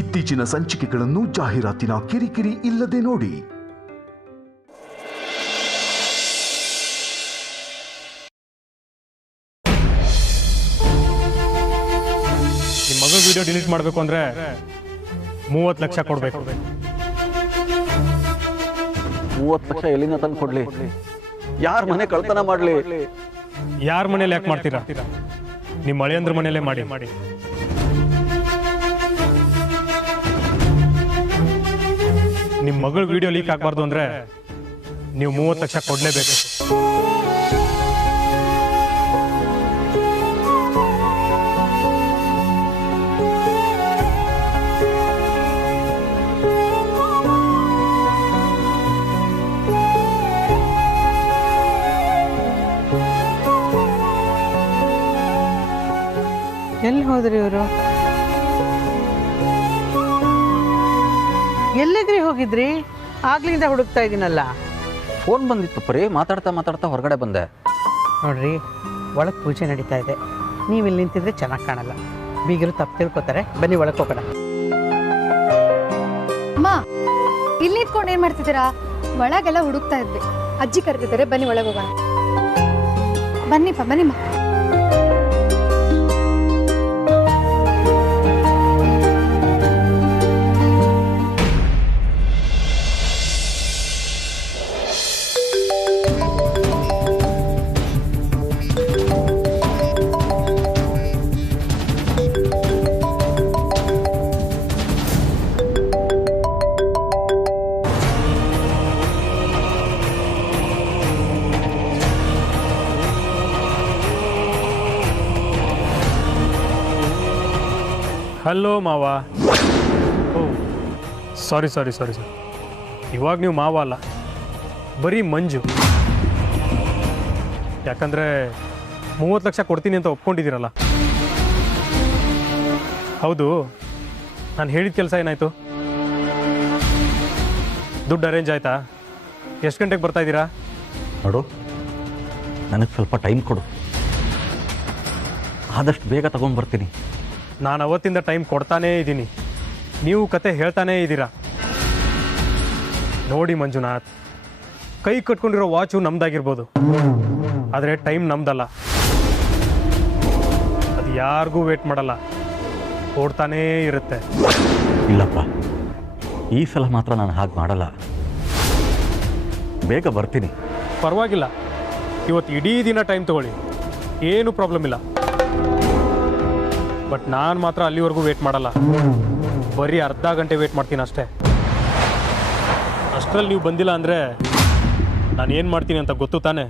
ಇತ್ತೀಚಿನ ಸಂಚಿಕೆಗಳನ್ನು ಜಾಹೀರಾತಿನ ಕಿರಿಕಿರಿ ಇಲ್ಲದೆ ನೋಡಿ. ನಿಮ್ಮ ಮಗ ವಿಡಿಯೋ ಡಿಲೀಟ್ ಮಾಡಬೇಕು ಅಂದ್ರೆ 30 ಲಕ್ಷ ಕೊಡಬೇಕು. 30 ಲಕ್ಷ ಎಲ್ಲಿಂದ ತಂದು ಕೊಡ್ಲಿ? ಯಾರ ಮನೆ ಕಳ್ತನ ಮಾಡ್ಲಿ? ಯಾರ ಮನೇಲಿ ಯಾಕೆ ಮಾಡ್ತೀರಾ? ನಿಮ್ಮ ಅಳಿಯಂದ್ರ ಮನೆಯಲ್ಲೇ ಮಾಡಿ. ನಿಮ್ಮ ಮಗಳ ವಿಡಿಯೋ ಲೀಕ್ ಆಗಬಾರ್ದು ಅಂದ್ರೆ ನೀವು 30 ಲಕ್ಷ ಕೊಡ್ಲೇಬೇಕು. ಎಲ್ಲಿ ಹೋದ್ರಿ ಇವರು? ಎಲ್ಲಿಗ್ರಿ ಹೋಗಿದ್ರಿ? ಆಗ್ಲಿಂದ ಹುಡುಕ್ತಾ ಇದೀನಲ್ಲ. ಫೋನ್ ಬಂದಿತ್ತು ಪರಿ, ಮಾತಾಡ್ತಾ ಮಾತಾಡ್ತಾ ಹೊರಗಡೆ ಬಂದೆ. ನೋಡ್ರಿ, ಒಳಗೆ ಪೂಜೆ ನಡೀತಾ ಇದೆ. ನೀವು ಇಲ್ಲಿ ನಿಂತಿದ್ರೆ ಚೆನ್ನಾಗಿ ಕಾಣಲ್ಲ. ಬೀಗರು ತಪ್ಪು ತಿಳ್ಕೊತಾರೆ. ಬನ್ನಿ ಒಳಗೆ ಹೋಗೋಣ. ಅಮ್ಮ, ಇಲ್ಲಿ ನಿಂತ್ಕೊಂಡು ಏನ್ ಮಾಡ್ತಿದ್ದೀರಾ? ಒಳಗೆಲ್ಲ ಹುಡುಕ್ತಾ ಇದ್ವಿ. ಅಜ್ಜಿ ಕರೆದಿದ್ದಾರೆ, ಬನ್ನಿ ಒಳಗೆ ಹೋಗೋಣ. ಬನ್ನಿಪ್ಪ, ಬನ್ನಿಮ್ಮ. ಹಲೋ ಮಾವ. ಓ ಸಾರಿ. ಇವಾಗ ನೀವು ಮಾವ ಅಲ್ಲ, ಬರೀ ಮಂಜು. ಯಾಕಂದರೆ 30 ಲಕ್ಷ ಕೊಡ್ತೀನಿ ಅಂತ ಒಪ್ಕೊಂಡಿದ್ದೀರಲ್ಲ. ಹೌದು, ನಾನು ಹೇಳಿದ ಕೆಲಸ ಏನಾಯಿತು? ದುಡ್ಡು ಅರೇಂಜ್ ಆಯಿತಾ? ಎಷ್ಟು ಗಂಟೆಗೆ ಬರ್ತಾಯಿದ್ದೀರಾ? ನೋಡು, ನನಗೆ ಸ್ವಲ್ಪ ಟೈಮ್ ಕೊಡು. ಆದಷ್ಟು ಬೇಗ ತಗೊಂಡ್ಬರ್ತೀನಿ. ನಾನು ಅವತ್ತಿಂದ ಟೈಮ್ ಕೊಡ್ತಾನೇ ಇದ್ದೀನಿ, ನೀವು ಕತೆ ಹೇಳ್ತಾನೇ ಇದ್ದೀರಾ. ನೋಡಿ ಮಂಜುನಾಥ್, ಕೈ ಕಟ್ಕೊಂಡಿರೋ ವಾಚು ನಮ್ದಾಗಿರ್ಬೋದು, ಆದರೆ ಟೈಮ್ ನಮ್ದಲ್ಲ. ಅದು ಯಾರಿಗೂ ವೇಟ್ ಮಾಡಲ್ಲ, ಓಡ್ತಾನೇ ಇರುತ್ತೆ. ಇಲ್ಲಪ್ಪ, ಈ ಸಲ ಮಾತ್ರ ನಾನು ಹಾಗೆ ಮಾಡಲ್ಲ. ಬೇಗ ಬರ್ತೀನಿ. ಪರವಾಗಿಲ್ಲ, ಇವತ್ತು ಇಡೀ ದಿನ ಟೈಮ್ ತಗೊಳ್ಳಿ, ಏನು ಪ್ರಾಬ್ಲಮ್ ಇಲ್ಲ. ಬಟ್ ನಾನು ಮಾತ್ರ ಅಲ್ಲಿವರೆಗೂ ವೇಟ್ ಮಾಡಲ್ಲ, ಬರೀ ಅರ್ಧ ಗಂಟೆ ವೇಟ್ ಮಾಡ್ತೀನಿ ಅಷ್ಟೇ. ಅಷ್ಟರಲ್ಲಿ ನೀವು ಬಂದಿಲ್ಲ ಅಂದರೆ ನಾನು ಏನು ಮಾಡ್ತೀನಿ ಅಂತ ಗೊತ್ತು ತಾನೆ?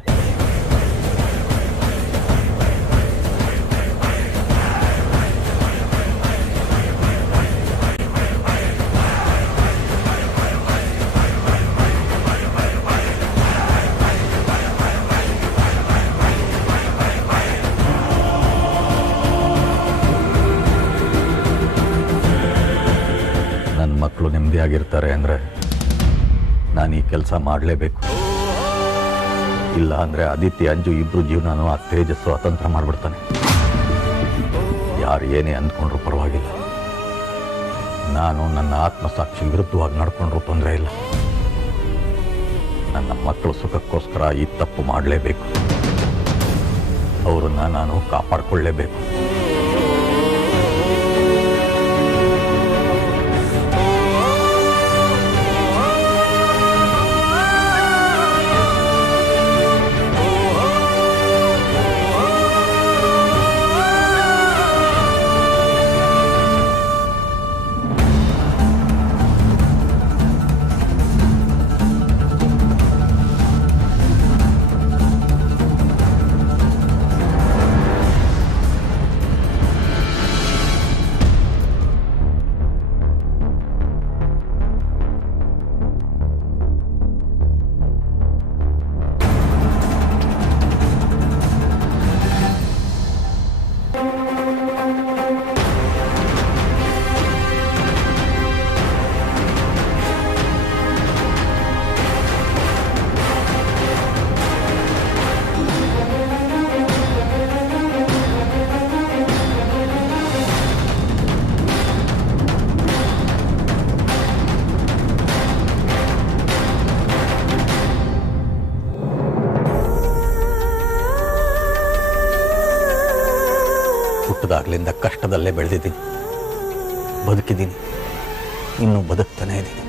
ಮಕ್ಕಳು ನೆಮ್ಮದಿಯಾಗಿರ್ತಾರೆ ಅಂದರೆ ನಾನು ಈ ಕೆಲಸ ಮಾಡಲೇಬೇಕು. ಇಲ್ಲ ಅಂದರೆ ಆದಿತ್ಯ, ಅಂಜು ಇಬ್ಬರು ಜೀವನನೂ ಆ ತೇಜಸ್ಸು ಅತಂತ್ರ ಮಾಡಿಬಿಡ್ತಾನೆ. ಯಾರು ಏನೇ ಅಂದ್ಕೊಂಡ್ರೂ ಪರವಾಗಿಲ್ಲ, ನಾನು ನನ್ನ ಆತ್ಮಸಾಕ್ಷಿ ವಿರುದ್ಧವಾಗಿ ನಡ್ಕೊಂಡ್ರೂ ತೊಂದರೆ ಇಲ್ಲ. ನನ್ನ ಮಕ್ಕಳು ಸುಖಕ್ಕೋಸ್ಕರ ಈ ತಪ್ಪು ಮಾಡಲೇಬೇಕು. ಅವರನ್ನು ನಾನು ಕಾಪಾಡಿಕೊಳ್ಳಲೇಬೇಕು. ಹುಟ್ಟಿದಾಗಲಿಂದ ಕಷ್ಟದಲ್ಲೇ ಬೆಳೆದಿದ್ದೀನಿ, ಬದುಕಿದ್ದೀನಿ, ಇನ್ನೂ ಬದುಕ್ತಾನೇ ಇದ್ದೀನಿ.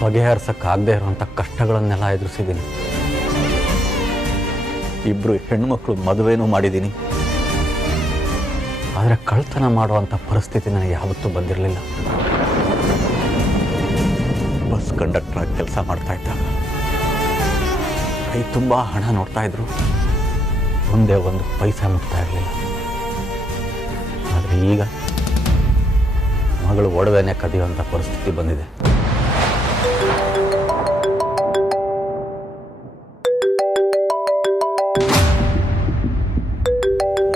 ಬಗೆಹರಿಸಕ್ಕಾಗದೇ ಇರುವಂಥ ಕಷ್ಟಗಳನ್ನೆಲ್ಲ ಎದುರಿಸಿದ್ದೀನಿ. ಇಬ್ಬರು ಹೆಣ್ಮಕ್ಳು ಮದುವೆನೂ ಮಾಡಿದ್ದೀನಿ. ಆದರೆ ಕಳ್ತನ ಮಾಡುವಂಥ ಪರಿಸ್ಥಿತಿ ನನಗೆ ಯಾವತ್ತೂ ಬಂದಿರಲಿಲ್ಲ. ಬಸ್ ಕಂಡಕ್ಟರಾಗಿ ಕೆಲಸ ಮಾಡ್ತಾ ಇದ್ದಾಗ ಕೈ ತುಂಬ ಹಣ ನೋಡ್ತಾ ಇದ್ರು, ಒಂದೇ ಒಂದು ಪೈಸೆ ಮುಟ್ತಾ ಇರಲಿಲ್ಲ. ಆದರೆ ಈಗ ಮಗಳು ಒಡವೆನೇ ಕದಿಯುವಂಥ ಪರಿಸ್ಥಿತಿ ಬಂದಿದೆ.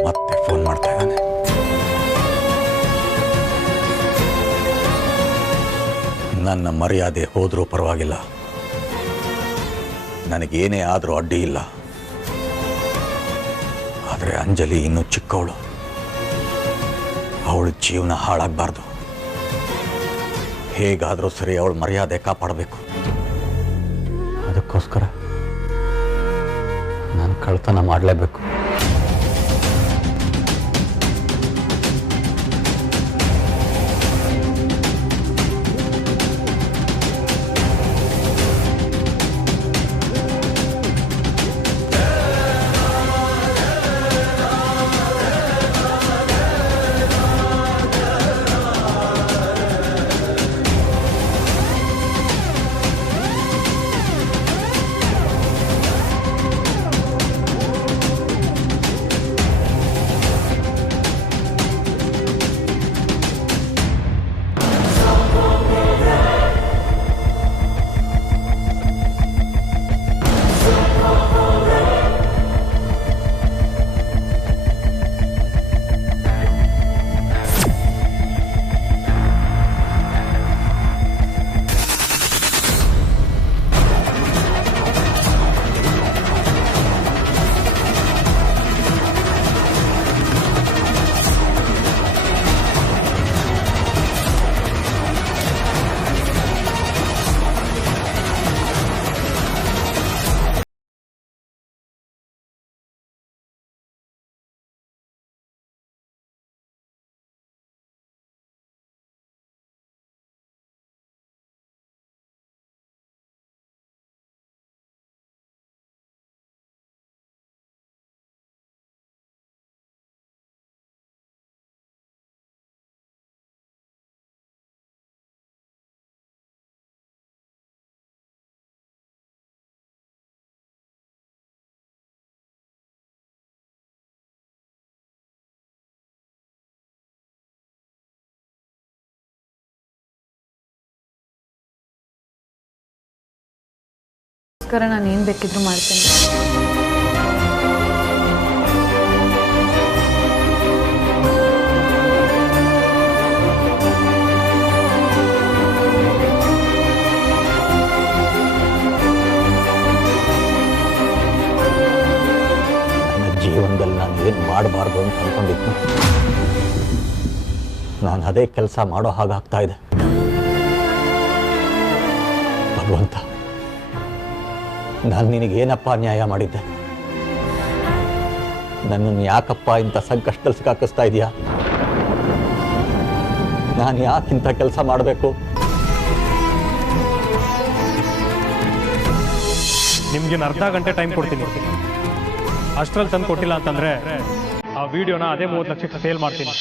ಮತ್ತೆ ಫೋನ್ ಮಾಡ್ತಾ ಇದ್ದಾನೆ. ನನ್ನ ಮರ್ಯಾದೆ ಹೋದರೂ ಪರವಾಗಿಲ್ಲ, ನನಗೇನೇ ಆದರೂ ಅಡ್ಡಿ ಇಲ್ಲ. ಆದರೆ ಅಂಜಲಿ ಇನ್ನೂ ಚಿಕ್ಕವಳು, ಅವಳ ಜೀವನ ಹಾಳಾಗಬಾರ್ದು. ಹೇಗಾದರೂ ಸರಿ ಅವಳ ಮರ್ಯಾದೆ ಕಾಪಾಡಬೇಕು. ಅದಕ್ಕೋಸ್ಕರ ನಾನು ಕಳ್ತನ ಮಾಡಲೇಬೇಕು. ನಾನು ಏನು ಬೇಕಿದ್ರೂ ಮಾಡ್ತೇನೆ. ನನ್ನ ಜೀವನದಲ್ಲಿ ನಾನು ಏನು ಮಾಡಬಾರ್ದು ಅಂತ ಅಂದ್ಕೊಂಡಿದ್ನು, ನಾನು ಅದೇ ಕೆಲಸ ಮಾಡೋ ಹಾಗಾಗ್ತಾ ಇದೆ. ಭಗವಂತ, ನಾನು ನಿನಗೇನಪ್ಪ ಅನ್ಯಾಯ ಮಾಡಿದ್ದೆ? ನನ್ನನ್ನು ಯಾಕಪ್ಪ ಇಂಥ ಸಂಕಷ್ಟದಲ್ಲಿ ಸಿಕ್ಕಾಕಿಸ್ತಾ ಇದೆಯಾ? ನಾನು ಯಾಕಿಂಥ ಕೆಲಸ ಮಾಡಬೇಕು? ನಿಮ್ಗೇನು ಅರ್ಧ ಗಂಟೆ ಟೈಮ್ ಕೊಡ್ತೀನಿ. ಅಷ್ಟರಲ್ಲಿ ತಂದು ಕೊಟ್ಟಿಲ್ಲ ಅಂತಂದ್ರೆ ಆ ವಿಡಿಯೋನ ಅದೇ 30 ಲಕ್ಷಕ್ಕೆ ಸೇಲ್ ಮಾಡ್ತೀನಿ.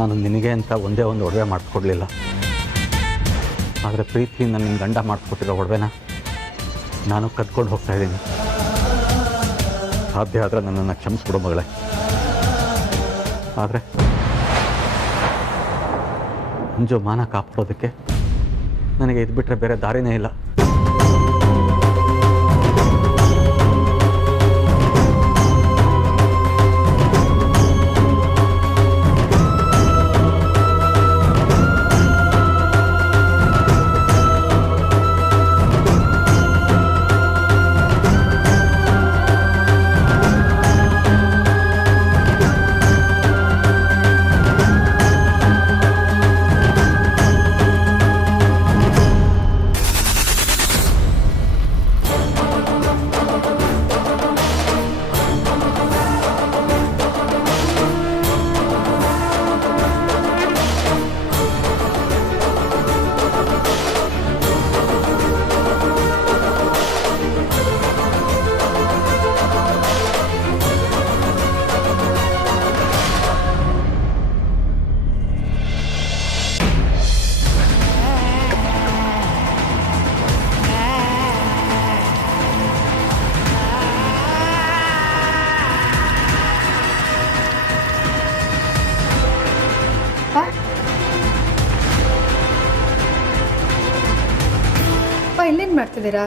ನಾನು ನಿನಗೆ ಅಂತ ಒಂದೇ ಒಂದು ಒಡವೆ ಮಾಡಿಸ್ಕೊಡ್ಲಿಲ್ಲ. ಆದರೆ ಪ್ರೀತಿಯಿಂದ ನಿನ್ನ ಗಂಡ ಮಾಡಿಸ್ಕೊಟ್ಟಿರೋ ಒಡವೆನ ನಾನು ಕದ್ಕೊಂಡು ಹೋಗ್ತಾ ಇದ್ದೀನಿ. ಸಾಧ್ಯ ಆದರೆ ನನ್ನನ್ನು ಕ್ಷಮಿಸ್ಬಿಡು ಮಗಳೇ. ಆದರೆ ಮಂಜು ಮಾನ ಕಾಪಾಡೋದಕ್ಕೆ ನನಗೆ ಇದು ಬಿಟ್ಟರೆ ಬೇರೆ ದಾರಿನೇ ಇಲ್ಲ. ಇಲ್ಲೇನು ಮಾಡ್ತಿದ್ದೀರಾ?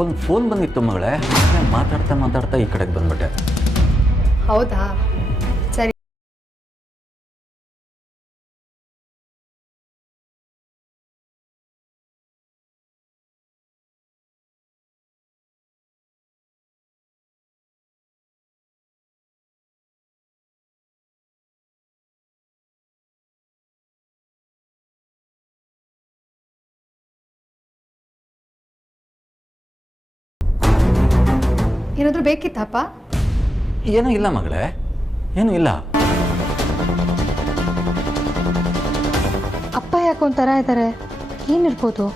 ಒಂದು ಫೋನ್ ಬಂದಿತ್ತು ಮಗಳೇ, ಮಾತಾಡ್ತಾ ಮಾತಾಡ್ತಾ ಈ ಕಡೆಗೆ ಬಂದ್ಬಿಟ್ಟೆ. ಹೌದಾ, ಸರಿ. ಏನಾದರೂ ಬೇಕಿತ್ತಪ್ಪ? ಏನೂ ಇಲ್ಲ ಮಗಳೇ, ಏನೂ ಇಲ್ಲ. ಅಪ್ಪ ಯಾಕೆ ಒಂಥರ ಇದ್ದಾರೆ, ಏನಿರ್ಬೋದು?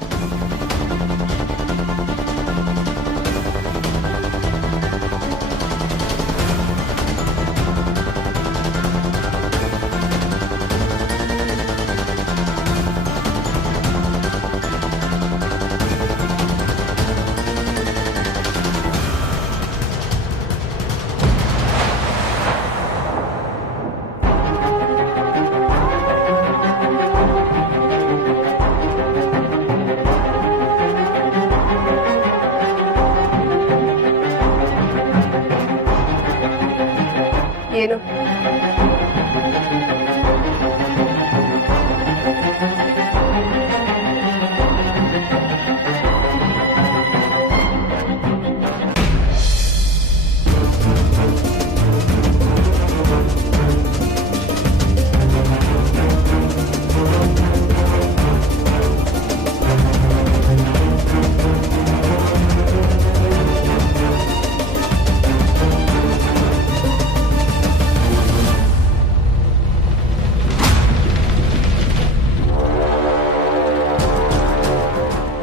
ಏನು?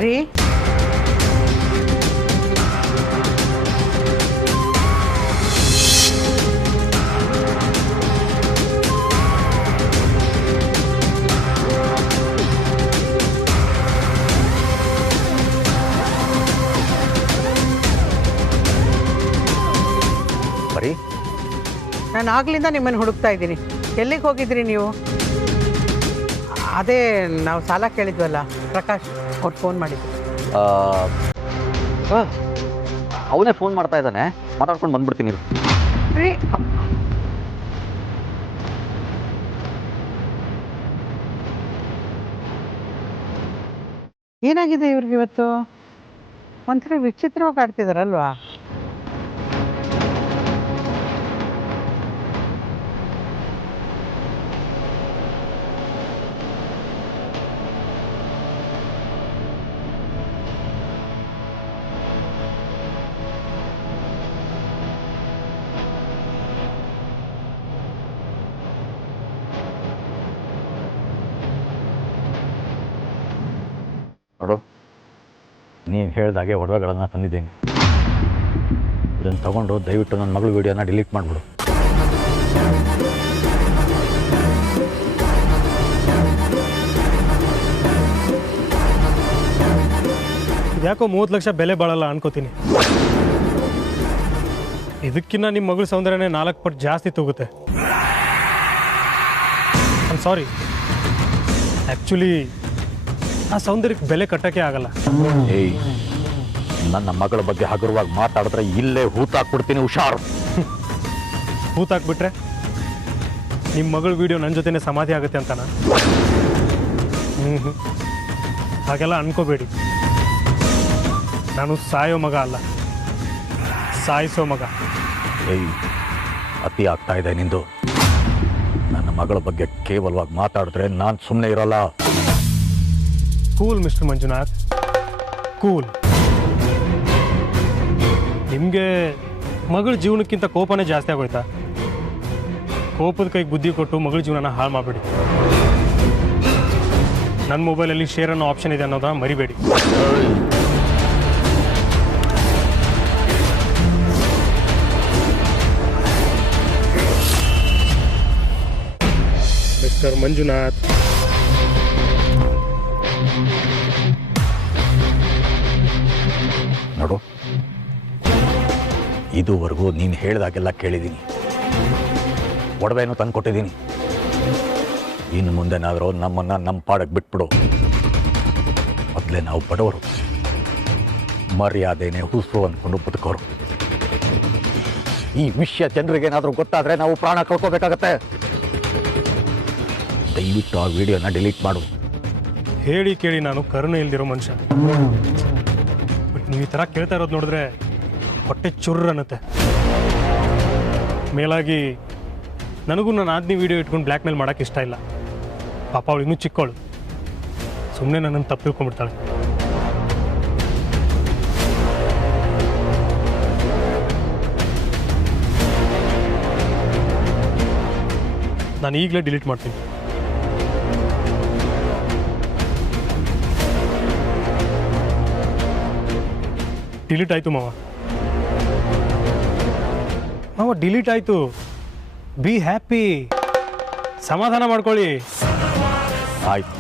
ರೀ, ಬರೀ ನಾನು ಆಗ್ಲಿಂದ ನಿಮ್ಮನ್ನು ಹುಡುಕ್ತಾ ಇದ್ದೀನಿ. ಎಲ್ಲಿಗೆ ಹೋಗಿದ್ರಿ ನೀವು? ಅದೇ ನಾವು ಸಾಲ ಕೇಳಿದ್ವಲ್ಲ, ಪ್ರಕಾಶ್ ಅವ್ರು ಫೋನ್ ಮಾಡಿದ್ರು. ಅವನೇ ಫೋನ್ ಮಾಡ್ತಾ ಇದ್ದಾನೆ, ಮಾತಾಡ್ಕೊಂಡು ಬಂದ್ಬಿಡ್ತೀನಿ. ರೀ, ಏನಾಗಿದೆ ಇವ್ರಿಗೆ ಇವತ್ತು? ಒಂಥರ ವಿಚಿತ್ರವಾಗಿ ಆಡ್ತಿದಾರಲ್ವಾ? ನೋಡು, ನೀವು ಹೇಳ್ದಾಗೆ ಒಡವೆಗಳನ್ನು ತಂದಿದ್ದೀನಿ. ಇದನ್ನು ತಗೊಂಡು ದಯವಿಟ್ಟು ನನ್ನ ಮಗಳ ವಿಡಿಯೋನ ಡಿಲೀಟ್ ಮಾಡಿಬಿಡು. ಇದ್ಯಾಕೋ 30 ಲಕ್ಷ ಬೆಲೆ ಬಾಳಲ್ಲ ಅನ್ಕೋತೀನಿ. ಇದಕ್ಕಿನ್ನ ನಿಮ್ಮ ಮಗಳ ಸೌಂದರ್ಯನೇ 4 ಪಟ್ಟು ಜಾಸ್ತಿ ತೂಗುತ್ತೆ. ಸಾರಿ, ಆ್ಯಕ್ಚುಲಿ ಆ ಸೌಂದರ್ಯಕ್ಕೆ ಬೆಲೆ ಕಟ್ಟೋಕ್ಕೆ ಆಗಲ್ಲ. ಏಯ್, ನನ್ನ ಮಗಳ ಬಗ್ಗೆ ಹಗುರವಾಗಿ ಮಾತಾಡಿದ್ರೆ ಇಲ್ಲೇ ಹೂತಾಕ್ಬಿಡ್ತೀನಿ, ಹುಷಾರು. ಹೂತಾಕ್ಬಿಟ್ರೆ ನಿಮ್ಮ ಮಗಳ ವಿಡಿಯೋ ನನ್ನ ಜೊತೆನೇ ಸಮಾಧಿ ಆಗುತ್ತೆ ಅಂತನಾ? ಹಾಗೆಲ್ಲ ಅನ್ಕೋಬೇಡಿ. ನಾನು ಸಾಯೋ ಮಗ ಅಲ್ಲ, ಸಾಯಿಸೋ ಮಗ. ಏಯ್, ಅತಿ ಆಗ್ತಾ ಇದೆ ನಿಂದು. ನನ್ನ ಮಗಳ ಬಗ್ಗೆ ಕೇವಲವಾಗಿ ಮಾತಾಡಿದ್ರೆ ನಾನು ಸುಮ್ಮನೆ ಇರಲ್ಲ. Cool mister Manjunath, cool. ನಿಮಗೆ ಮಗಳ ಜೀವನಕ್ಕಿಂತ ಕೋಪನೇ ಜಾಸ್ತಿ ಆಗೋಯ್ತಾ? ಕೋಪದ ಕೈಗೆ ಬುದ್ಧಿ ಕೊಟ್ಟು ಮಗಳ ಜೀವನನ ಹಾಳು ಮಾಡಬೇಡಿ. ನನ್ನ ಮೊಬೈಲಲ್ಲಿ ಶೇರ್ ಅನ್ನೋ ಆಪ್ಷನ್ ಇದೆ ಅನ್ನೋದನ್ನ ಮರಿಬೇಡಿ. ಮಿಸ್ಟರ್ ಮಂಜುನಾಥ್, ನೋಡು, ಇದುವರೆಗೂ ನೀನು ಹೇಳಿದಾಗೆಲ್ಲ ಕೇಳಿದ್ದೀನಿ, ಒಡವೆನೂ ತಂದು ಕೊಟ್ಟಿದ್ದೀನಿ. ಇನ್ನು ಮುಂದೆನಾದರೂ ನಮ್ಮನ್ನು ನಮ್ಮ ಪಾಡಕ್ಕೆ ಬಿಟ್ಬಿಡು. ಮೊದಲೇ ನಾವು ಬಡವರು, ಮರ್ಯಾದೆನೇ ಹುಸುರು ಅಂದ್ಕೊಂಡು ಬದುಕೋರು. ಈ ವಿಷಯ ಜನರಿಗೇನಾದರೂ ಗೊತ್ತಾದರೆ ನಾವು ಪ್ರಾಣ ಕಳ್ಕೋಬೇಕಾಗತ್ತೆ. ದಯವಿಟ್ಟು ಆ ವಿಡಿಯೋನ ಡಿಲೀಟ್ ಮಾಡು. ಹೇಳಿ ಕೇಳಿ ನಾನು ಕರುಣೆ ಇಲ್ದಿರೋ ಮನುಷ್ಯ. ಬಟ್ ನೀವು ಈ ಥರ ಕೇಳ್ತಾ ಇರೋದು ನೋಡಿದ್ರೆ ಹೊಟ್ಟೆ ಚುರ್ರ ಅನ್ನತ್ತೆ. ಮೇಲಾಗಿ ನನಗೂ ನನ್ನ ಆದ್ನಿ ವಿಡಿಯೋ ಇಟ್ಕೊಂಡು ಬ್ಲ್ಯಾಕ್ ಮೇಲ್ ಮಾಡೋಕ್ಕೆ ಇಷ್ಟ ಇಲ್ಲ. ಪಾಪ ಅವಳು ಇನ್ನೂ ಚಿಕ್ಕವಳು, ಸುಮ್ಮನೆ ನನ್ನನ್ನು ತಪ್ಪು ತಿಳ್ಕೊಂಡ್ಬಿಡ್ತಾಳೆ. ನಾನು ಈಗಲೇ ಡಿಲೀಟ್ ಮಾಡ್ತೀನಿ. ಡಿಲೀಟ್ ಆಯಿತು ಮಾವ. ಡಿಲೀಟ್ ಆಯಿತು. ಬಿ ಹ್ಯಾಪಿ, ಸಮಾಧಾನ ಮಾಡ್ಕೊಳ್ಳಿ. ಆಯ್ತು,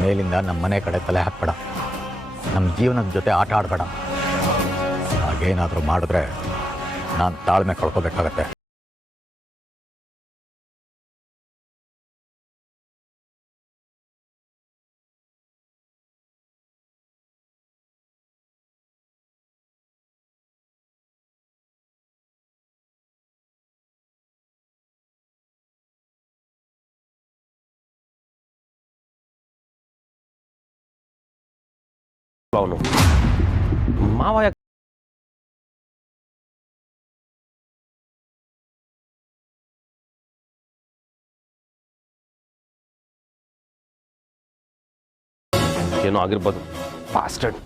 ಮೇಲಿಂದ ನಮ್ಮ ಮನೆ ಕಡೆ ತಲೆ ಹಾಕ್ಬೇಡ, ನಮ್ಮ ಜೀವನದ ಜೊತೆ ಆಟ ಆಡಬೇಡ. ಹಾಗೇನಾದರೂ ಮಾಡಿದ್ರೆ ನಾನು ತಾಳ್ಮೆ ಕಳ್ಕೋಬೇಕಾಗತ್ತೆ. ಅವನು ಮಾವ ಏನೋ ಆಗಿರ್ಬೋದು. ಫಾಸ್ಟೆಡ್